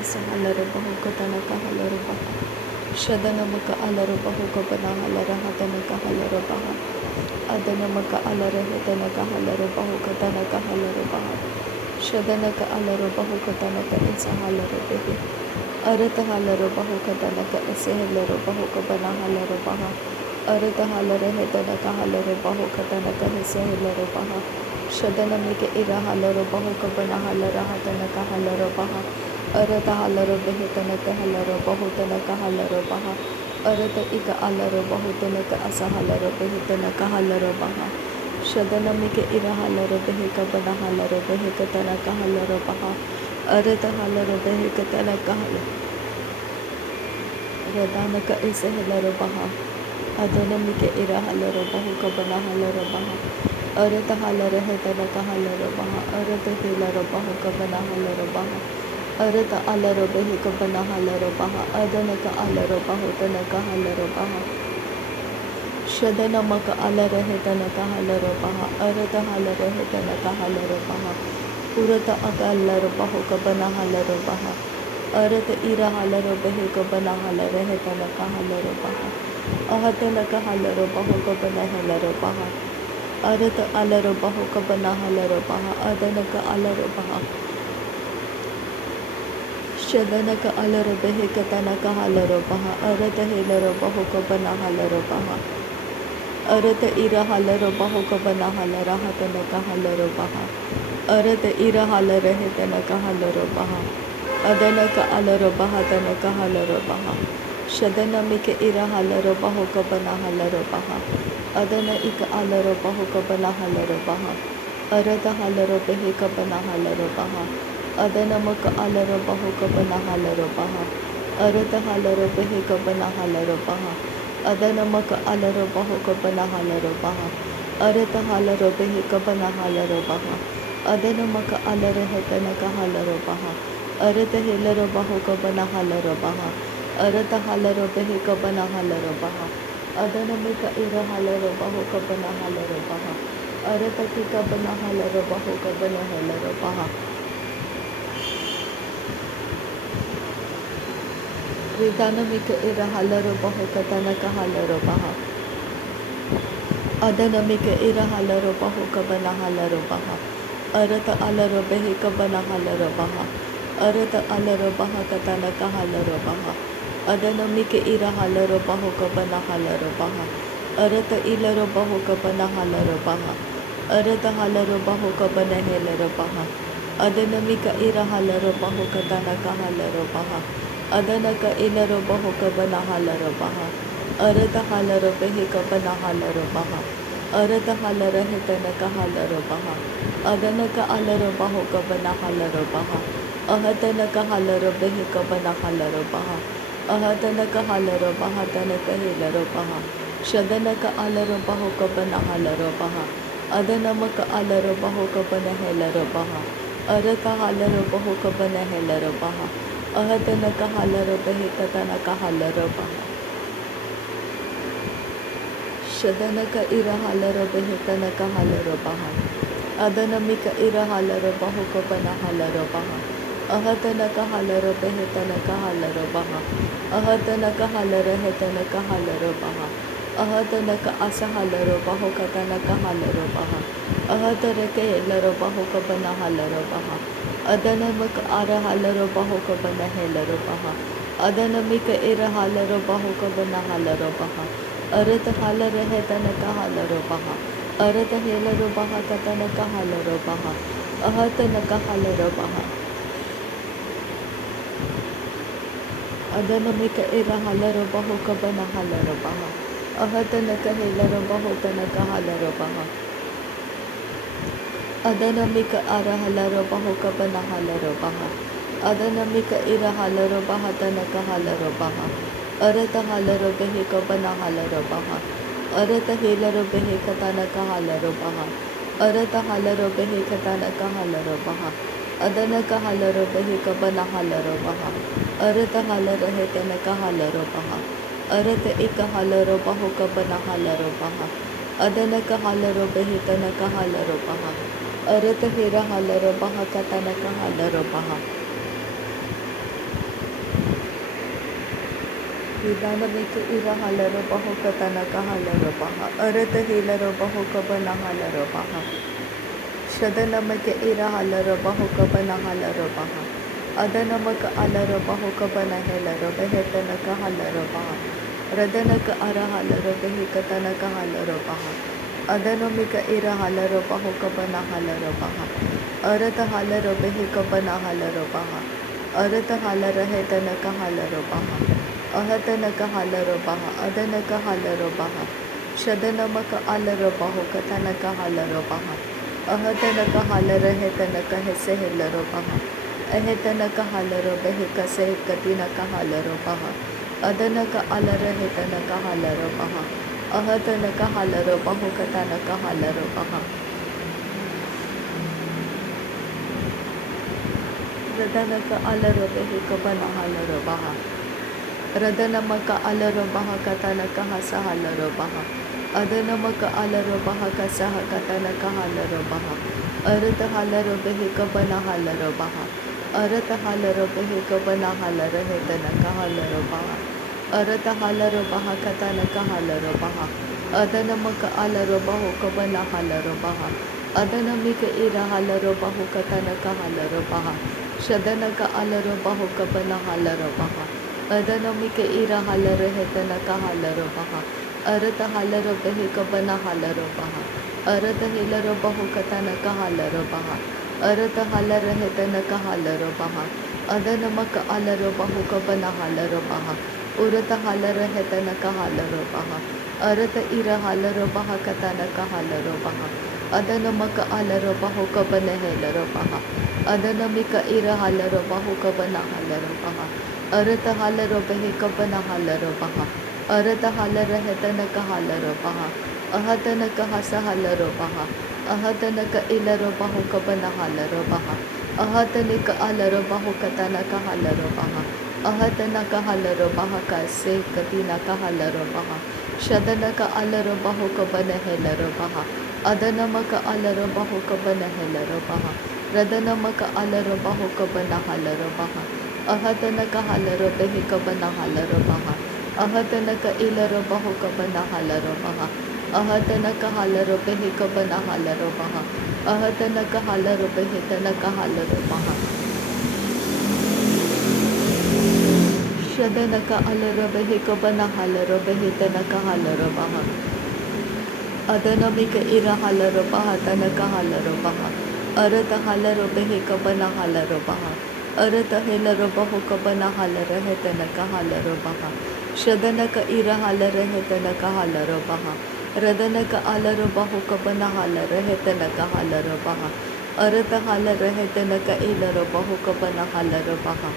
Sahalaro Bahukatana Kahalaro Baha Shadanamaka Alaro Bahukabana Halara Hatana Kahalaro Baha Adanamaka Alara Hetana Kahalaro Bahukatana Kahalaro Baha Shadanaka Alaro Bahukatanaka Isahalaro Behi Aratahalaro Bahukatanaka Isehalaro Bahukabana Halaro Baha Aratahalaro Hetana Kahalaro Bahukatanaka Isehalaro Baha Shadanamika Irahalaro Bahukabana Halara Hatana Kahalaro Baha Arata halaro behetanaka halaro bahutanaka halaro baha Arata ika alaro bahutanaka asahalaro behetanaka halaro baha Shadanamika ira halaro beheka bana halaro behekatanaka halaro baha Arata halaro behekatanaka halaro Radanaka isa halaro baha Adanamika ira halaro bahuka bana halaro baha Arata halaro hetanaka halaro baha Arata hilaro bahuka bana halaro baha Arata alaro behika bana halaro baha Adanaka alaro bahutanaka halaro baha Shadanamaka alaro hetanaka halaro baha Arata halaro hetanaka halaro baha Urata akalaro bahuka bana halaro baha Arata ira halaro behika bana halaro hetanaka halaro baha Ahatanaka halaro bahuka bana halaro baha Arata alaro bahuka bana halaro baha Adanaka alaro baha Shadanaka alaro behekatanaka halaro baha Arata helaro bahuka bana halaro baha Arata ira halaro bahuka bana halara hatanaka halaro baha Arata ira halaro hetanaka halaro baha Adanaka alaro baha tanaka halaro baha Shadanamika ira halaro bahuka bana halaro baha Adana ika alaro bahuka bana halaro baha Arata halaro beheka bana halaro baha Adanamaka alaro bahuka bana halaro baha Arata halaro beheka bana halaro baha Adanamaka alaro bahuka bana halaro baha Arata halaro beheka bana halaro baha Adanamaka alaro hetanaka halaro baha Arata helaro bahuka bana halaro baha Arata halaro beheka bana halaro baha Adanamika ira halaro bahuka bana halaro baha Arata tika bana halaro bahuka bana halaro baha Ridanamika ira halaro bahukatanaka halaro baha Adanamika ira halaro bahuka bana halaro baha Arata alaro beheka bana halaro baha Arata alaro baha katanaka halaro baha Adanamika ira halaro bahuka bana halaro baha Arata ilaro bahuka bana halaro baha Arata halaro bahuka bana helaro baha Adanamika ira halaro bahuka tanaka halaro baha Adanaka ilaro bahuka bana halaro baha Arata halaro beheka bana halaro baha Arata halaro hetanaka halaro baha Adanaka alaro bahuka bana halaro baha Ahatanaka halaro beheka bana halaro baha Ahatanaka halaro baha tanaka hilaro baha Shadanaka alaro bahuka bana halaro baha Adanamaka alaro bahuka bana helaro baha Arata halaro bahuka bana helaro baha Ahatanaka halaro beheka tanaka halaro baha Shadanaka ira halaro behetanaka halaro baha Adanamika ira halaro bahuka bana halaro baha Ahatanaka halaro behetanaka halaro baha Ahatanaka halaro hetanaka halaro baha Ahatanaka asa halaro bahuka tanaka halaro baha Ahatanaka helaro bahuka bana halaro baha Adanamika ara halaro bahuka bana helaro baha Adanamika ira halaro bahuka bana halaro baha Arata halaro hetanaka halaro baha Arata helaro baha katanaka halaro baha Ahatanaka halaro baha Adanamika ira halaro bahuka bana halaro baha Ahatanaka helaro bahutanaka halaro baha Adanamika ara halaro bahuka bana halaro baha Adanamika ira halaro baha tanaka halaro baha Arata halaro beheka bana halaro baha Arata helaro beheka tanaka halaro baha Arata halaro beheka tanaka halaro baha Adanaka halaro beheka bana halaro baha Arata halaro hetanaka halaro baha Arata ika halaro bahuka bana halaro baha Adanaka halaro behetanaka halaro baha Arata hira halaro baha katanaka halaro baha Ridanamike ira halaro baho katanaka halaro baha. Arata hilaro baho kabana halaro baha. Shadanamake ira halaro baho kabana halaro baha. Adanamaka alaro baho kabana helaro behetanaka halaro baha. Radanaka ara halaro behikatanaka halaro baha. Adanamika ira halaro baho kabana halaro baha. Arata halaro behikabana halaro baha. Arata halara hetanaka halaro baha. Ahatanaka halaro baha. Adanaka halaro baha. Shadanamaka alaro baho katanaka halaro baha. Ahatanaka halara hetanaka hese helaro baha. Ahetanaka halaro behika se katinaka halaro baha. Adanaka alara hetanaka halaro baha. Ahatanaka halaro baho katanaka halaro baha. Radanaka alaro behika bana halaro baha. Radanamaka alaro baha katanaka hasa halaro baha. Adanamaka alaro baha kasaha katanaka halaro baha. Arata halaro behika bana halaro baha. Arata halaro behika bana halaro hetanaka halaro baha. Arata halaro baha katanaka halaro baha. Adanamaka alaro baho kabana halaro baha. Adanamika ira halaro baho katanaka halaro baha. Shadanaka alaro baho kabana halaro baha. Adanamika ira halaro hetanaka halaro baha. Arata halaro behika bana halaro baha. Arata hilaro baho katanaka halaro baha. Arata halaro hetanaka halaro baha. Adanamaka alaro baho kabana halaro baha. Urata halaro hetanaka halaro baha. Arata ira halaro baha katanaka halaro baha. Adanamaka alaro baho kabana helaro baha. Adanamika ira halaro baho kabana halaro baha. Arata halaro behika bana halaro baha. Arata halara hetanaka halaro baha. Ahatanaka hasa halaro baha. Ahatanaka ilaro baho kabana halaro baha. Ahatanika alaro baho katanaka halaro baha. Ahatanaka halaro baha kase katinaka halaro baha. Shadanaka alaro baho kabana helaro baha. Adanamaka alaro baho kabana helaro baha. Radanamaka alaro baho kabana halaro baha. Ahatanaka halaro behika bana halaro baha. Ahatanaka ilaro baho kabana halaro baha. Ahatanaka halaro behika bana halaro baha. Ahatanaka halaro behitanaka halaro baha. Shadanaka alaro behika bana halaro behitanaka halaro baha. Adanamika ira halaro baha tanaka halaro baha. Arata halaro behika bana halaro baha. Arata helaro baho kabana halaro hetanaka halaro baha. Shadanaka ira halaro hetanaka halaro baha. Radanaka alaro baho kabana halaro hetanaka halaro baha. Arata halaro hetanaka ilaro baho kabana halaro baha.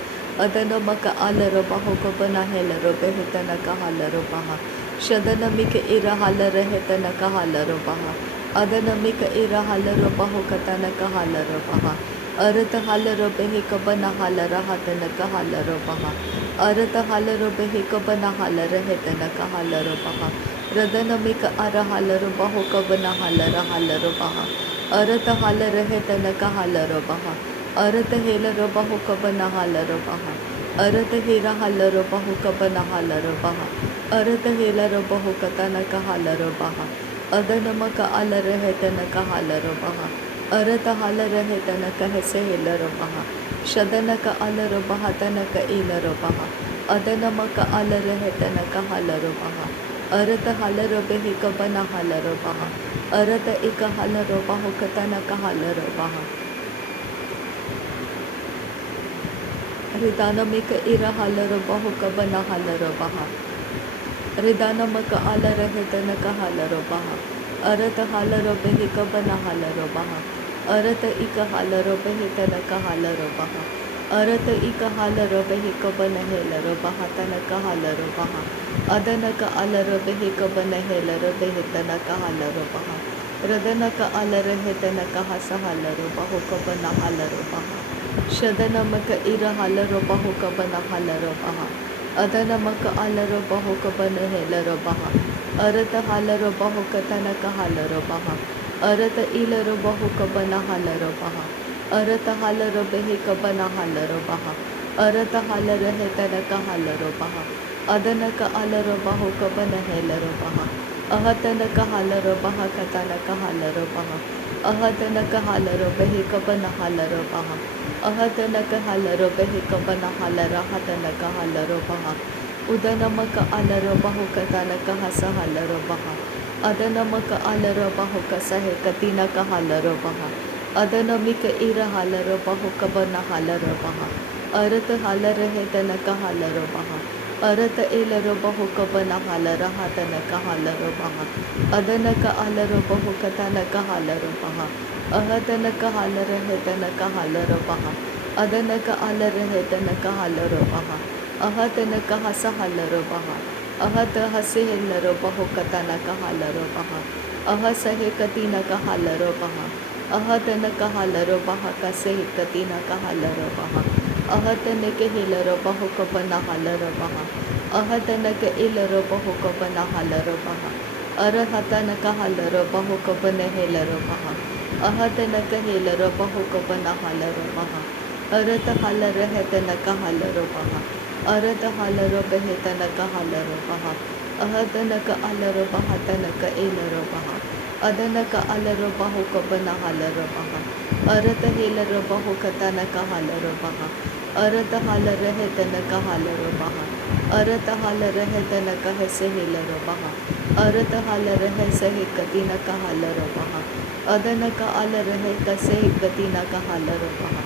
Adanamaka alaro baho kabana helaro behetanaka halaro baha. Shadanamika ira halaro hetanaka halaro baha. Adanamika ira halaro baho katanaka halaro baha. Arata halaro behika bana halara hatanaka halaro baha. Arata halaro behika bana halara hetanaka halaro baha. Radanamika ara halaro baho kabana halara halaro baha. Arata halara hetanaka halaro baha. Arata helaro baho kabana halaro baha. Arata hira halaro baho kabana halaro baha. Arata helaro baho katanaka halaro baha. Adanamaka alara hetanaka halaro baha. Arata halara hetanaka hese helaro baha. Shadanaka alaro baha tanaka ilaro baha. Adanamaka alara hetanaka halaro baha. Arata halaro behika bana halaro baha. Arata ika halaro baho katanaka halaro baha. Ridanamika ira halaro baho kabana halaro baha. Ridanamaka alara hetanaka halaro baha. Arata halaro behika bana halaro baha. Arata ika halaro behitanaka halaro baha. Arata ika halaro behika bana helaro baha tanaka halaro baha. Adanaka alaro behika bana helaro behitanaka halaro baha. Radanaka alara hetanaka hasa halaro baho kabana halaro baha. Shadanamaka ira halaro baho kabana halaro baha. Adanamaka alaro baho kabana helaro baha. Arata halaro baho katanaka halaro baha. Arata ilaro baho kabana halaro baha. Arata halaro behika bana halaro baha. अरत हालर है तनक हालरो बहा अदनक अलरो बहु Cubbon Hellaro बहा अहतनक हालरो बहा कतनक हालरो बहा अहतनक हालरो बहि कबन हालरो बहा अहतनक हालरो बहि कबन हालर हतनक हालरो बहा उदनमक अलरो बहु कतनक हस हालरो बहा अदनमक अलरो बहु कसहे कतिनक हालरो बहा अदनमिक इर हालरो बहु कबन हालरो बहा अरत हालर है तनक हालरो बहा अरत एलरो बहु कबन हालर हातनक हालरो बहा अदनक अलरो बहु कतनक हालरो बहा अहतनक हालर है तनक हालरो बहा अदनक अलर है तनक हालरो बहा अहतनक हस हालरो बहा अहत हसे हेलरो बहु कतनक हालरो बहा अहसहे कतिनक हालरो बहा अहतनक हालरो बहा कसे कतिनक हालरो बहा अहतनक हेलरो बहु कबन हालरो बहा अहतनक एलरो बहु कबन हालरो बहा अरहतनक हालरो बहु कबन हेलरो बहा अहतनक हेलरो बहु कबन हालरो बहा अरत हालर हेतनक हालरो बहा अरत हालरो बहेतनक हालरो बहा अहतनक अलरो बहा तनक एलरो बहा अदनक अलरो बहु कबन हालरो बहा अरत हेलरो बहु कतनक हालरो बहा अरत हालर हेतनक हालरो बहा अरत हालर हेतनक हसे हेलरो बहा अरत हालर हसे कतिनक हालरो बहा अदनक अलर है कसे कतिनक हालरो बहा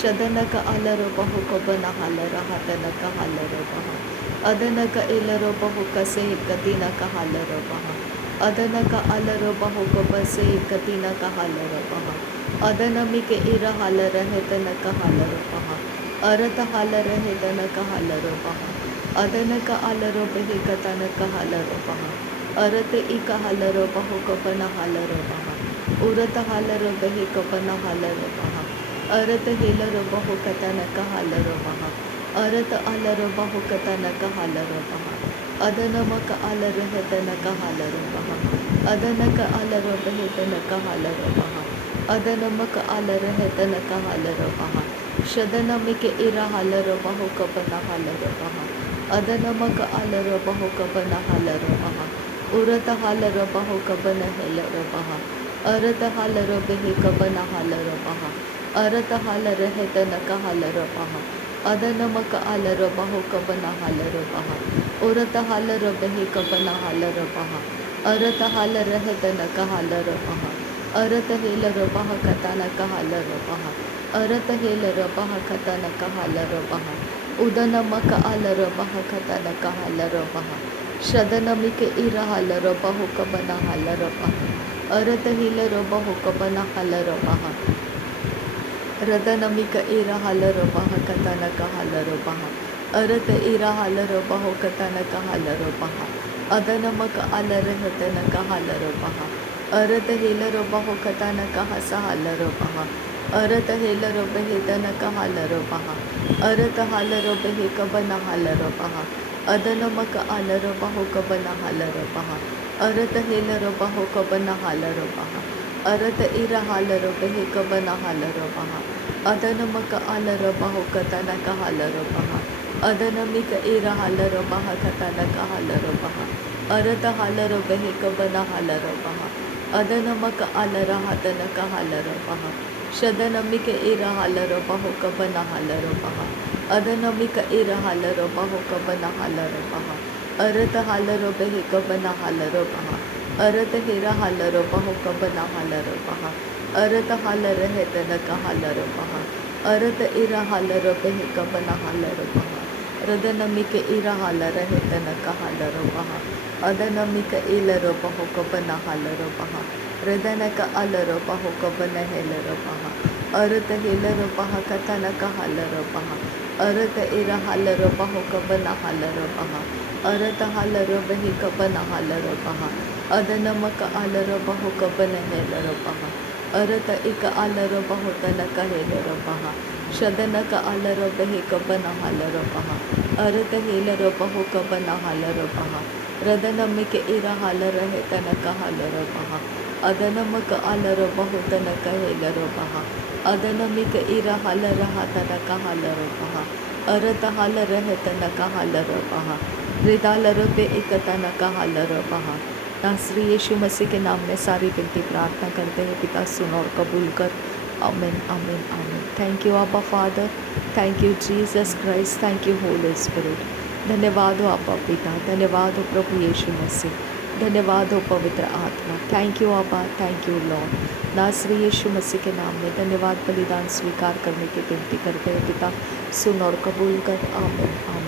शदनक अलरो बहु कबन हालर हतनक हालरो बहा अदनक एलरो बहु कसे कतिनक हालरो बहा अदनक अलरो बहु कबसे कतिनक हालरो बहा अदनमिक इर हालर हेतनक हालरो बहा अरत हालर हेतनक हालरो बहा अदनक अलरो बहि कतनक हालरो बहा अरत इक हालरो बहु कबन हालरो बहा उरत हालरो बहि कबन हालरो बहा अरत हेलरो बहु कतनक हालरो बहा अरत अलरो बहु कतनक हालरो बहा अदनमक अलर हेतनक हालरो बहा अदनक अलरो बहेतनक हालरो बहा अदनमक अलर हेतनक हालरो बहा शदनमिक इर हालरो बहु कबन हालरो बहा अदनमक अलरो बहु कबन हालरो बहा उरत हालरो बहु कबन हेलरो बहा अरत हालरो बहि कबन हालरो बहा अरत हालर हेतनक हालरो बहा अदनमक अलरो बहु कबन हालरो बहा उरत हालरो बहि कबन हालरो बहा अरत हालर हेतनक हालरो बहा अरत हेलरो बहा कतनक हालरो बहा अरत हेलरो बहा कतनक हालरो बहा उदनमक अलरो बहा कतनक हालरो बहा शदनमिक इर हालरो बहु कबन हालरो बहा अरत हेलरो बहु कबन हालरो बहा रदनमिक इर हालरो बहा कतनक हालरो बहा अरत इर हालरो बहु कतनक हालरो बहा अदनमक अलर हेतनक हालरो बहा अरत हेलरो बहु कतनक हस हालरो बहा अरत हेलरो बहेतनक हालरो बहा अरत हालरो बहे कबन हालरो बहा अदनमक अलरो बहु कबन हालरो बहा अरत हेलरो बहु कबन हालरो बहा अरत इर हालरो बहे कबन हालरो बहा अदनमक अलरो बहु कतनक हालरो बहा अदनमिक इर हालरो बहा कतनक हालरो बहा अरत हालरो बहे कबन हालरो बहा अदनमक अलर हतनक हालरो बहा शदनमिक इर हालरो बहु कबन हालरो बहा अदनमिक इर हालरो बहु कबन हालरो बहा अरत हालरो बहे कबन हालरो बहा अरत हेर हालरो बहु कबन हालरो बहा अरत हालर हेतनक हालरो बहा अरत इर हालरो बहे कबन हालरो बहा रदनमिक इर हालर हेतनक हालरो बहा अदनमिक इलरो बहु कबन हालरो बहा रदनक अलरो बहु कबन हेलरो बहा अरत हेलरो बहा कतनक हालरो बहा अरत इर हालरो बहु कबन हालरो बहा अरत हालरो बहि कबन हालरो बहा अदनमक अलरो बहु कबन हेलरो बहा अरत इक अलरो बहु तनक हेलरो बहा शदनक अलरो बहि कबन हालरो बहा अरत हेलरो बहु कबन हालरो बहा रदनमिक इर हालर हेतनक हालरो बहा अदनमक अलरो बहु तनक हेलरो बहा अदनमिक इर हालर हतनक हालरो बहा अरत हाल रहत न का हाल र पहा रिदाल रबे एकता न का हाल र पहा। नासरी यीशु मसीह के नाम में सारी विनती प्रार्थना करते हैं पिता, सुन और कबूल कर। आमीन आमीन आमीन। थैंक यू आबा father, thank you Jesus Christ, thank you Holi spirit. धन्यवाद हो आबा पिता, धन्यवाद हो प्रभु यीशु मसीह, धन्यवाद हो पवित्र आत्मा। थैंक यू आबा, थैंक यू लॉर्ड। नासरी यीशु मसीह के नाम में धन्यवाद। बलिदान स्वीकार करने की विनती करते हैं पिता, सुन और कबूल कर। आमीन आमीन।